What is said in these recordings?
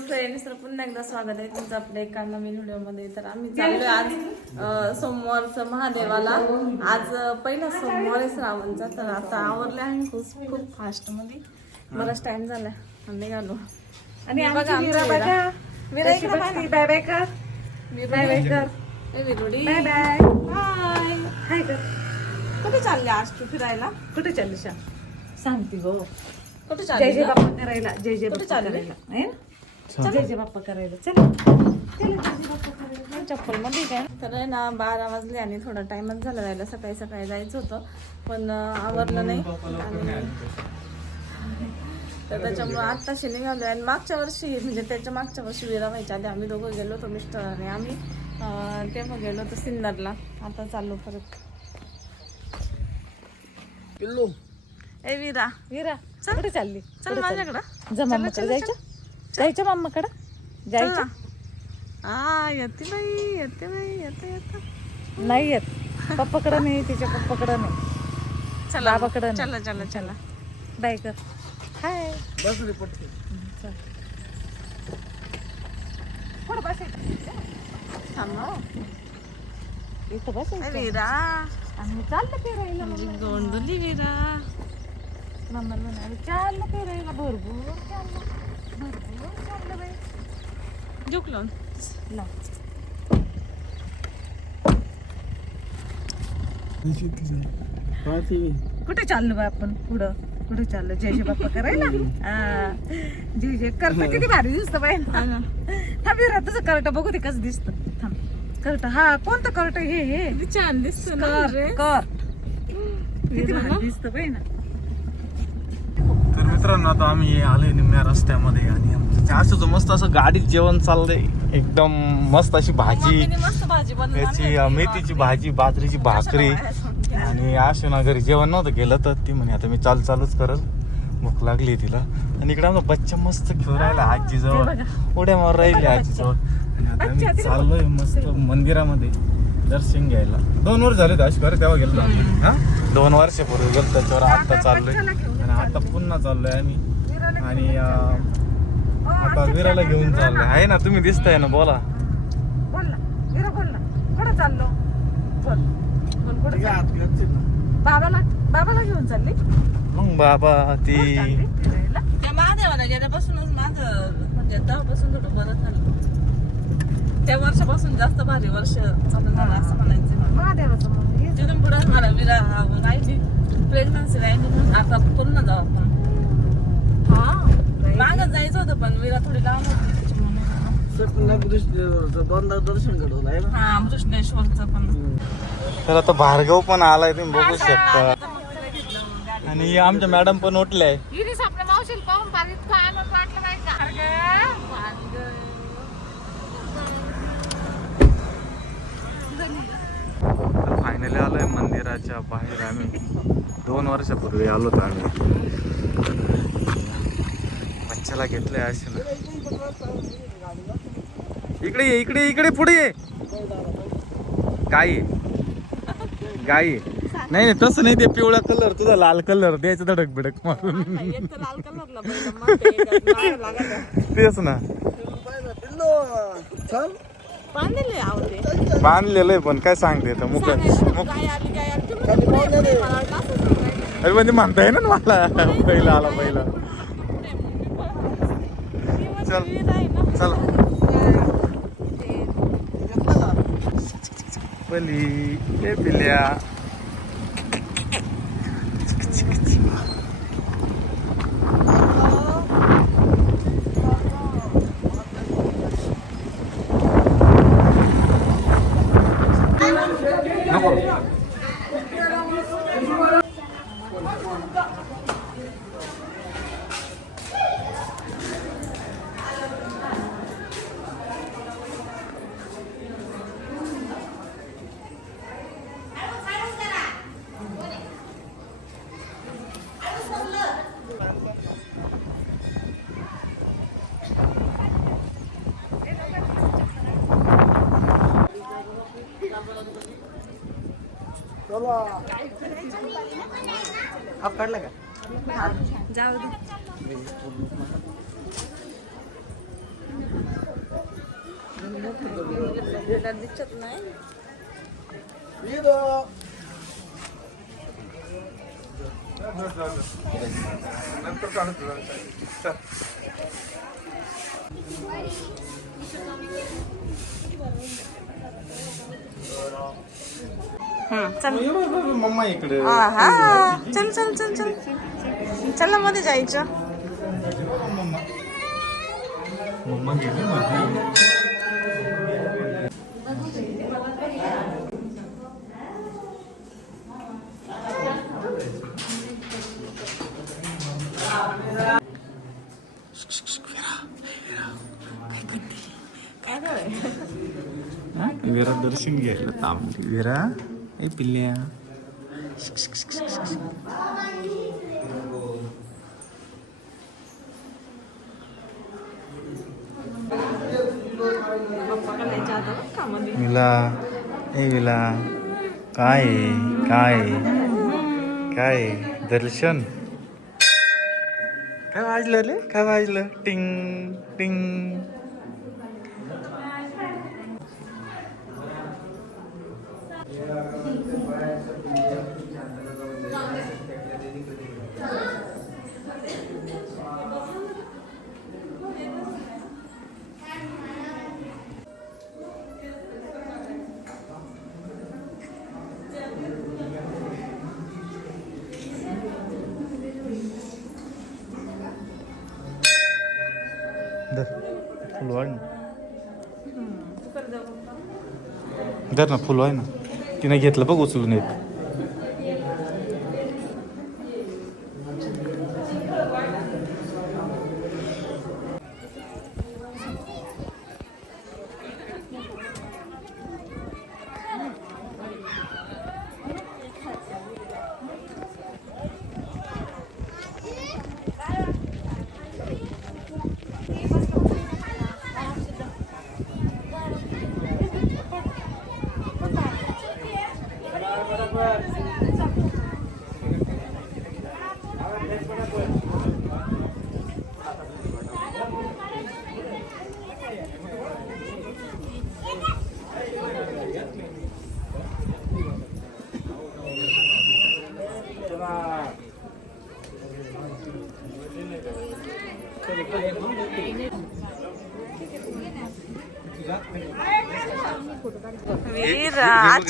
Friends तर पुन्हा एकदा स्वागत आहे तुमचं आपल्या एका नवीन व्हिडिओमध्ये. तर आम्ही चाललोय आज सोमवारचं महादेवाला. आज पहिला सोमवार आहे श्रावणचा तर आता आवरले आहे खूप खूप फास्टमध्ये बराच टाइम झाला आणि निघालो. आणि बघा. बघा. बसली. बाय बाय कर. बाय बाय कर. Bye bye. हाय हाय कर. कुठे चालले आज तू फिरायला? कुठे चालली सांगते हो कुठे चालली जय ग? बाप्पा करायला जय जय बाप्पा? करायला? जय बाप्पा करायला चल. चला, जय जय बाप्पा करायला. चप्पलमध्ये काय? तर आहे ना बारा वाजले आणि थोडा टाइमच झाला जायला. सकाळी सकाळी जायचं होतं पण आवरलं नाही. तर त्याच्यामुळे आत्ताशी निघालो आणि मागच्या वर्षी म्हणजे त्याच्या मागच्या वर्षी विरा व्हायच्या आधी आम्ही दोघं गेलो होतो मिस्टर आणि आम्ही तेव्हा गेलो होतो सिन्नरला. आता चाललो परत. ए विरा. वीरा कुठे चालली? चल माझ्याकडं. जा मम्माकडे जायचं? जायचं मम्माकडे जायचं? हा. येते बाई येते बाई येते येते. नाही येत. पप्पाकडे नाही तिच्या पप्पाकडे नाही. चला बाबाकडं. चला चला चला. बाय कर हाय. पुढं बसायचं. थांब हो. इथं बस विरा. आणि चाललं फिरायला गोंडुली विरा. मम्मा म्हणाली चाललं फिरायला भरपूर चाललं. झुकलो. कुठे चाललो बा आपण पुढं? कुठे चाललो? जय जय बाप्पा करायला? हा. जय जय. करत किती भारी दिसतं बाई. थांब तुझं करट बघू ते कसं दिसतं. थांब. करट हा कोणतं करट? हे हे. छान दिसतो ना कर किती भारी दिसतं बाई ना. मित्रांनो आता आम्ही आलोय निम्म्या रस्त्यामध्ये आणि आमच्या असं मस्त असं गाडीत जेवण चाललंय. एकदम मस्त अशी भाजी मम्मीने मस्त भाजी बनवून याची आणली अं, होती. मेथीची भाजी बाजरीची भाकरी आणि अशो ना घरी जेवण नव्हतं केलं तर ती म्हणे आता मी चाल चालूच करल. भूक लागली तिला. आणि इकडे आमचा बच्चा मस्त खेळून राहिला आजीजवळ. उड्या मार राहिली आजीजवळ. आणि आता आम्ही चाललोय मस्त मंदिरामध्ये दर्शन घ्यायला. दोन वर्ष झाले अशोर तेव्हा गेलो. हा? दोन वर्षापूर्वी गेलो त्याच्यावर आता चाललोय. आणि आता पुन्हा चाललोय आम्ही. आणि आता विराला घेऊन चाललोय. आहे ना तुम्ही दिसताय ना बोला. बोल ना विरा बोल ना. कुठं चाललो? बोल. बोल कुठं चाललो? बाबाला बाबाला घेऊन चालली? मग बाबा ती त्या महादेवाला गेल्यापासूनच माझं म्हणजे तेव्हापासून थोडं बरं झालं. त्या वर्षापासून जास्त भारी वर्ष चालू झालं असं म्हणायचं. महादेवाचं तिथून पुढे मला विरा राहिली. प्रेग्नन्सी राहिली म्हणून आता जायचं होतं पण विरा थोडी लांब होती त्याच्यामुळे दोनदा दर्शन घडवलं आहे ना? हा कृष्णेश्वरचं पण. तर आता भार्गव पण आलाय तुम्ही बघू शकता. आणि आमच्या मॅडम पण उठल्या इरिस आपल्या मावशीला पाहून फार इतकं आनंद वाटलं नाही का? अरे ग, तर फायनली आलोय मंदिराच्या बाहेर आम्ही. दोन वर्षापूर्वी आलो होतो आम्ही. बच्चाला घेतलंय असेल इकडे ये इकडे इकडे पुढे ये. गाई आहे. गाई. नाही नाही तसं नाही ते पिवळा कलर तुझा लाल कलर द्यायचं धडक बिडक मारून. तेच ना. चल. बांधलेले आहे पण काय सांगते तर मुख. अरे म्हणजे म्हणता येईल ना मला पहिला आला पहिला. चल. चल. पली. ए पिल्या. काढला का? जाऊ दे आपल्याला दिसत नाही हम्म, चल. मम्मा इकडे. हा चल चल चल चल. चल ना मध्ये जायचं. मम्मा गेली मध्ये विरा दर्शन घ्यायला विरा? ए पिल्ल्या विला ए विला काय आहे? काय आहे? काय आहे? दर्शन काय वाजलं रे काय वाजलं टिंग टिंग धर फुल वाढ ना धर ना फुल आहे ना. तिने घेतलं बघ उचलून एक.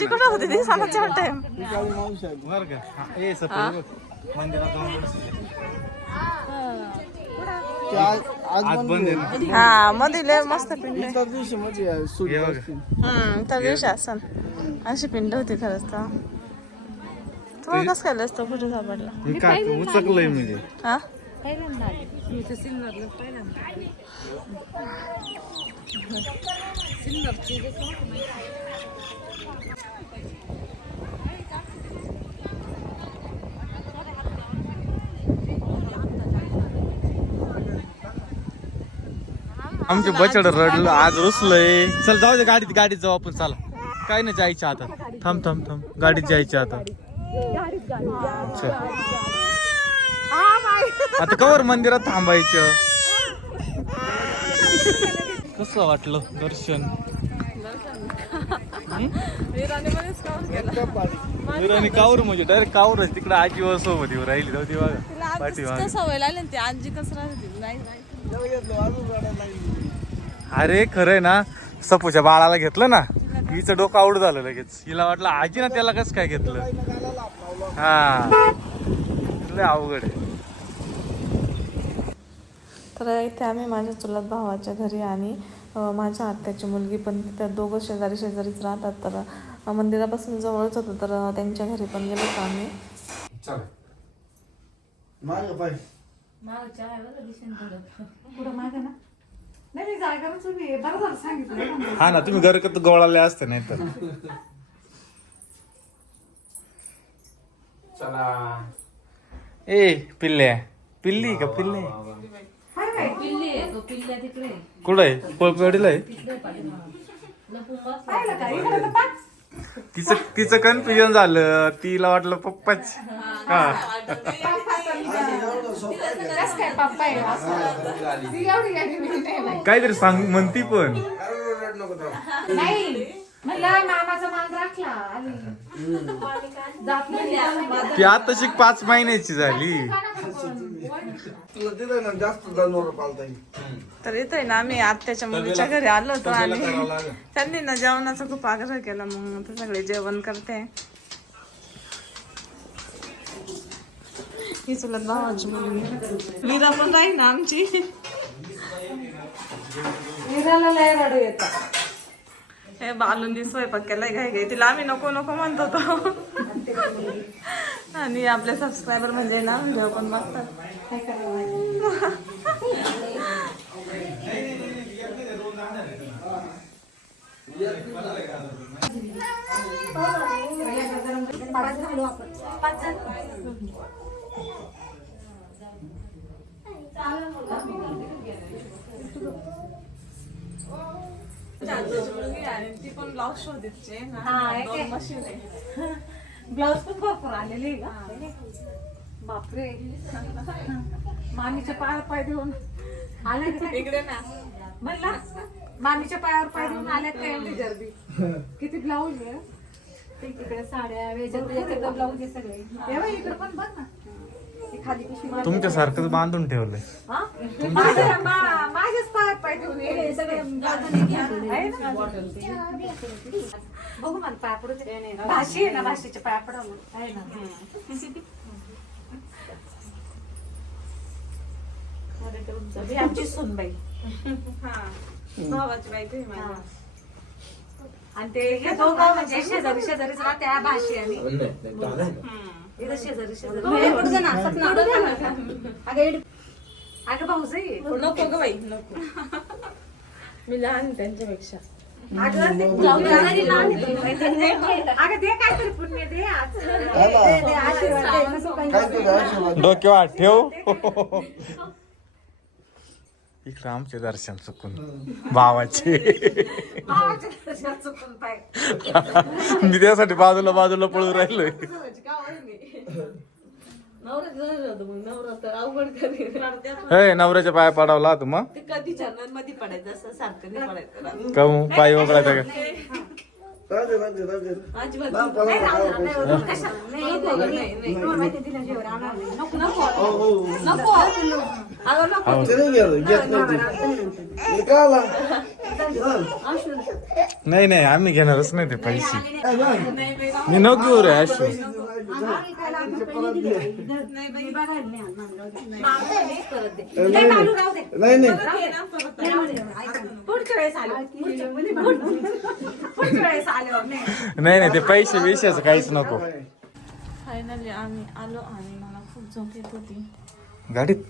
कुठं होती? ती सांगा चार टाइम हा, हा. मध्ये मस्त पिंड त्या दिवशी असन. अशी पिंड होती खरंच तर. तुम्हाला कसं काय असतं कुठे सापडला? उचकलंय म्हणजे हा? आमचे बचड रडलं आज रुसलंय. चल जाऊ दे गाडीत गाडीत जाऊ आपण चला. काय नाही जायचं आता. थांब थांब थांब. गाडीत जायचं आता. चल. आता कवर मंदिरात थांबायचं. कसं वाटलं दर्शन? आणि कावर म्हणजे डायरेक्ट कावरच तिकडे आजी वर सोबत येऊ राहिली. जाऊ ती बघा. पाठीमागे. सवय लागली ना ती आजी कसं राहते? नाही नाही. अरे खरंय ना. सपूच्या बाळाला घेतलं ना हिचं डोकं आऊट झालं लगेच. हिला वाटलं आजी ना त्याला कसं काय घेतलं? हा. लय अवघड आहे. तर इथे आम्ही माझ्या चुलत भावाच्या घरी आणि माझ्या आत्याची मुलगी पण त्या दोघं शेजारी शेजारीच राहतात. तर मंदिरापासून जवळच होतं तर त्यांच्या घरी पण गेलो होतो आम्ही. माग पाय. पुढं मागे ना. नाही मी जागाच उभी आहे बरं झालं सांगितलं. ना. हा ना तुम्ही घरकत गोळाले असते नाही तर. ए पिल्ल्या पिल्ली का पिल्ले? कुठं आहे? पळपडीला आहे? पाहिलं का? इकडं तर पाह. तिचं तिचं कन्फ्युजन झालं. तिला वाटलं पप्पाच. हा. कसं काय पप्पा आहे असं? ती एवढी गाडी बिडी नाही बाई. काहीतरी सांग म्हणती पण. नाही म्हणलं मामाचा मान राखला. जात नाही ती पाच महिन्याची झाली तुला तिथं ना जास्त जनावर पालता येईल तर इथे ना आम्ही आत्याच्या मुलीच्या घरी आलो होतो आणि. त्यांनी ना जेवणाचा खूप आग्रह केला मग ते सगळे जेवण करते ही चुलत भावाची मुलगी मीरा पण राहील ना आमची. निराला लय रडू येतात. हे बालुंदी स्वयंपाक केलाय घाई घाई. तिला आम्ही नको नको म्हणत होतो आणि आपले सबस्क्रायबर म्हणजे ना व्हिडिओ पण बघतात. आहे, ती पण हा, भरपूर आलेले बापरे. मामीच्या पायावर पाय देऊन आले इकडे ना. म्हणला मामीच्या पायावर पाय देऊन आल्या काय एवढी गर्दी? किती ब्लाऊज आहे? तिकडे साड्या वेगळ्या ब्लाऊज आहे सगळे. इकडे पण बघ ना. खाली पिशवी तुमच्यासारखंच बांधून ठेवलंय हा? माझ्या- मा- माझ्याच पाय हे सगळे बाजूने घेतलेले. आहे ना? बघू मला पाय पडू दे. भाशी आहे ना भाशीच्या पाया पडावं आहे ना ही आमची सुनबाई हा भावाची बायको आहे माझी. आणि ते हे दोघं म्हणजे शेजारी शेजारीच राहते भाशी आणि इथं शेजारी शेजारी. पडू दे ना, सपना. अगं, एवढी- अगं भाऊजाई नको ग बाई नको. मी लहान आहे त्यांच्यापेक्षा. अगं ते- ब्लाऊज जरी लहान आहे. अगं दे काहीतरी पुण्य दे आज. दे, दे, आशीर्वाद दे. नको काही काय? तुझा आशीर्वाद डोक्यावर ठेव. इकडं आमचे दर्शन चुकून. भावाचे. मी त्यासाठी बाजूला बाजूला पळून राहिलोय. हे नवऱ्याच्या पाया पडावला तू मग. ते कधी चॅनलमध्ये पडायचं असं सारखं पडायचं. पाय वगळायचा का? नाही. नाही आम्ही घेणारच नाही ते पैसे. मी नको घेऊ रे अशू नाही. नाही, पुढच्या वेळेस आलो पुढच्या पुढच्या वेळेस आलो नाही. नाही नाही ते पैसे विषयाचं काहीच नको. फायनली आम्ही आलो आणि मला खूप झोप येत होती. गाडीत